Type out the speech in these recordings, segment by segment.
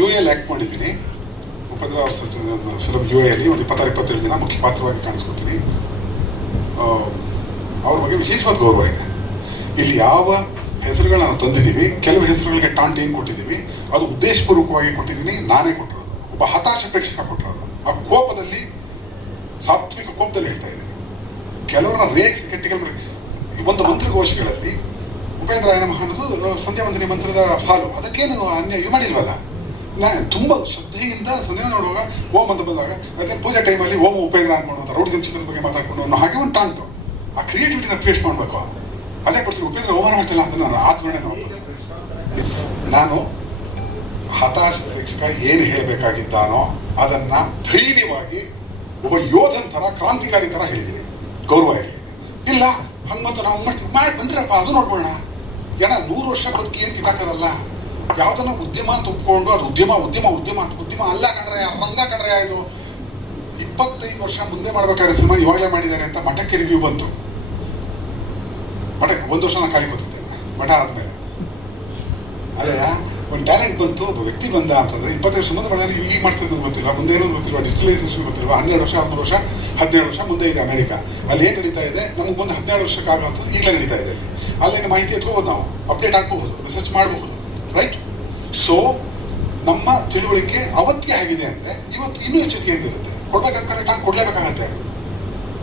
U L act ಮಾಡಿದ್ದೀನಿ. ಉಪೇಂದ್ರ ಅವ್ರ film you ಎಲ್ಲಿ ಒಂದು 26-27 ದಿನ ಮುಖ್ಯ ಪಾತ್ರವಾಗಿ ಕಾಣಿಸ್ಕೊತೀನಿ. ಅವ್ರ ಬಗ್ಗೆ ವಿಶೇಷವಾದ ಗೌರವ ಇದೆ. ಇಲ್ಲಿ ಯಾವ ಹೆಸರುಗಳು ನಾವು ತಂದಿದ್ದೀವಿ, ಕೆಲವು ಹೆಸರುಗಳಿಗೆ ಟಾಂಟ್ ಏನು ಕೊಟ್ಟಿದ್ದೀವಿ ಅದು ಉದ್ದೇಶಪೂರ್ವಕವಾಗಿ ಕೊಟ್ಟಿದ್ದೀನಿ, ನಾನೇ ಕೊಟ್ಟಿರೋದು. ಒಬ್ಬ ಹತಾಶ ಪ್ರೇಕ್ಷಕ ಕೊಟ್ಟಿರೋದು. ಆ ಕೋಪದಲ್ಲಿ, ಸಾತ್ವಿಕ ಕೋಪದಲ್ಲಿ ಹೇಳ್ತಾ ಇದ್ದೀನಿ. ಕೆಲವರನ್ನ ರೇಖೆ ಕೆಟ್ಟಿಗಳು ಒಂದು ಮಂತ್ರಘೋಷಗಳಲ್ಲಿ ಉಪೇಂದ್ರ ನಮಃ ಅನ್ನೋದು ಸಂಧ್ಯಾ ವಂದನೆ ಮಂತ್ರದ ಸಾಲು, ಅದಕ್ಕೇನು ಇದು ಮಾಡಿಲ್ವಲ್ಲ. ನಾನು ತುಂಬ ಶ್ರದ್ಧೆಯಿಂದ ಸಂಧ್ಯಾ ನೋಡುವಾಗ ಓಂ ಅಂತ ಬಂದಾಗ ಅದೇ ಪೂಜೆ ಟೈಮಲ್ಲಿ ಓಂ ಉಪೇಂದ್ರ ಅನ್ಕೊಂಡು ರೌಡಿಸಂ ಚಿತ್ರದ ಬಗ್ಗೆ ಮಾತಾಡ್ಕೊಂಡು ಅನ್ನೋ ಹಾಗೆ ಒಂದು ಟಾಂಟು. ಆ ಕ್ರಿಯೇಟಿವಿಟಿನ ಕ್ರಿಯೇಟ್ ಮಾಡಬೇಕು. ಅದೇ ಕೊಡ್ತೀನಿ. ಉಪೇಂದ್ರ ಓವರ್ ಮಾಡ್ತಿಲ್ಲ ಅಂತ ನಾನು ಆತ್ಮರಣೆ ನಾನು ಹತಾಶ ಪ್ರೇಕ್ಷಕ ಏನು ಹೇಳಬೇಕಾಗಿದ್ದಾನೋ ಅದನ್ನ ಧೈರ್ಯವಾಗಿ ಒಬ್ಬ ಯೋಧನ ಥರ, ಕ್ರಾಂತಿಕಾರಿ ಥರ ಹೇಳಿದ್ದೀನಿ. ಗೌರವ ಇರಲಿ. ಇಲ್ಲ ಹಂಗಂತ ನಾವು ಮಾಡ್ತೀವಿ ಬಂದ್ರಪ್ಪ ಅದು ನೋಡ್ಬೋಣ. ಜನ 100 ವರ್ಷ ಬದುಕಿ ಏನು ಕಿತ್ತಾಕೋದಲ್ಲ. ಯಾವುದನ್ನ ಉದ್ಯಮ ಅಂತ ಒಪ್ಕೊಂಡು ಅದು ಉದ್ಯಮ ಅಲ್ಲ ಕಣ್ರೆ, ರಂಗ ಕಣ್ರೆ. ಇದು 25 ವರ್ಷ ಮುಂದೆ ಮಾಡ್ಬೇಕಾದ್ರೆ ಸಿನಿಮಾ ಇವಾಗಲೇ ಮಾಡಿದ್ದಾರೆ ಅಂತ ಮಠಕ್ಕೆ ರಿವ್ಯೂ ಬಂತು. ಮಠ 1 ವರ್ಷ ನಾನು ಖಾಲಿ ಕೂತಿದ್ದೆ. ಮಠ ಆದಮೇಲೆ ಅಲ್ಲಯ್ಯ ಒಂದು ಟ್ಯಾಲೆಂಟ್ ಬಂತು, ಒಬ್ಬ ವ್ಯಕ್ತಿ ಬಂದ ಅಂತಂದರೆ 20 ವರ್ಷ ಮುಂದೆ ಮಾಡಿದ್ರೆ ಈಗ ಮಾಡ್ತಿದ್ದು ಗೊತ್ತಿಲ್ಲ, ಮುಂದೆ ಏನೋ ಗೊತ್ತಿಲ್ಲ, ಡಿಜಿಟಲೈಸೇಷನ್ ಗೊತ್ತಿಲ್ವ. 12 ವರ್ಷ 13 ವರ್ಷ 17 ವರ್ಷ ಮುಂದೆ ಇದೆ ಅಮೆರಿಕ. ಅಲ್ಲಿ ಏನು ನಡೀತಾ ಇದೆ ನಮಗೆ ಮುಂದೆ 17 ವರ್ಷಕ್ಕೆ ಆಗುವಂಥದ್ದು ಈಗಲೇ ನಡೀತಾ ಇದೆ. ಅಲ್ಲಿನ ಮಾಹಿತಿ ಎತ್ಕೋಬೋದು, ನಾವು ಅಪ್ಡೇಟ್ ಆಗಬಹುದು, ರಿಸರ್ಚ್ ಮಾಡಬಹುದು. ರೈಟ್. ಸೊ ನಮ್ಮ ತಿಳುವಳಿಕೆ ಅವತ್ತಿಗೆ ಆಗಿದೆ ಅಂದರೆ ಇವತ್ತು ಇನ್ನೂ ಎಚ್ಚರಿಕೆಯಿಂದ ಇರುತ್ತೆ. ಕೊಡ್ಬೇಕಾದ್ರೆ ಟಾಂಗ್ ಕೊಡಲೇಬೇಕಾಗತ್ತೆ.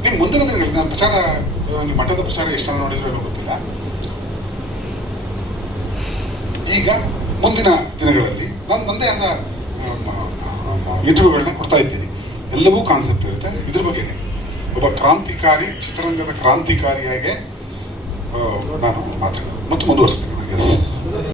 ನೀವು ಮುಂದಿನ ದಿನಗಳಲ್ಲಿ ನಾನು ಪ್ರಚಾರ, ನಿಮ್ಮ ಮಠದ ಪ್ರಚಾರ ಎಷ್ಟು ಜನ ನೋಡಿದ್ರೆ ಗೊತ್ತಿಲ್ಲ. ಈಗ ಮುಂದಿನ ದಿನಗಳಲ್ಲಿ ನಾನು ನಂದೇ ಆದ ಇಂಟರ್ವ್ಯೂಗಳನ್ನ ಕೊಡ್ತಾ ಇದ್ದೀನಿ. ಎಲ್ಲವೂ ಕಾನ್ಸೆಪ್ಟ್ ಇರುತ್ತೆ ಇದ್ರ ಬಗ್ಗೆನೇ. ಒಬ್ಬ ಕ್ರಾಂತಿಕಾರಿ, ಚಿತ್ರರಂಗದ ಕ್ರಾಂತಿಕಾರಿಯಾಗೆ ನಾನು ಮಾತಾಡೋದು ಮತ್ತು ಮುಂದುವರಿಸ್ತೀನಿ. ಎಸ್.